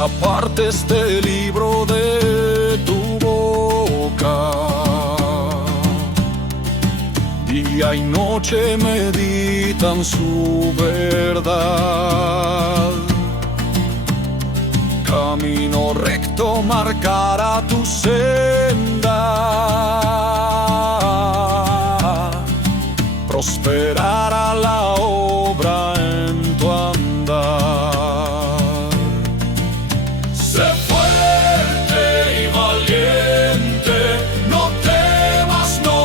aparte este libro de tu boca. Día y noche meditan su verdad. Camino recto marcará tu senda. Prosperará la obra en tu andar. Sé fuerte y valiente, no temas, no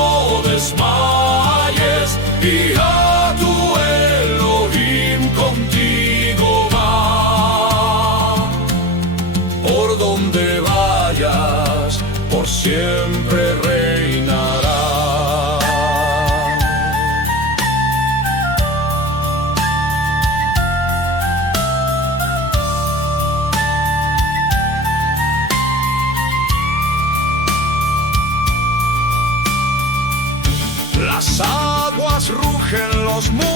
desmayes, y a tu Elohim contigo va. Por donde vayas, por siempre reinará. Las aguas rugen, los muros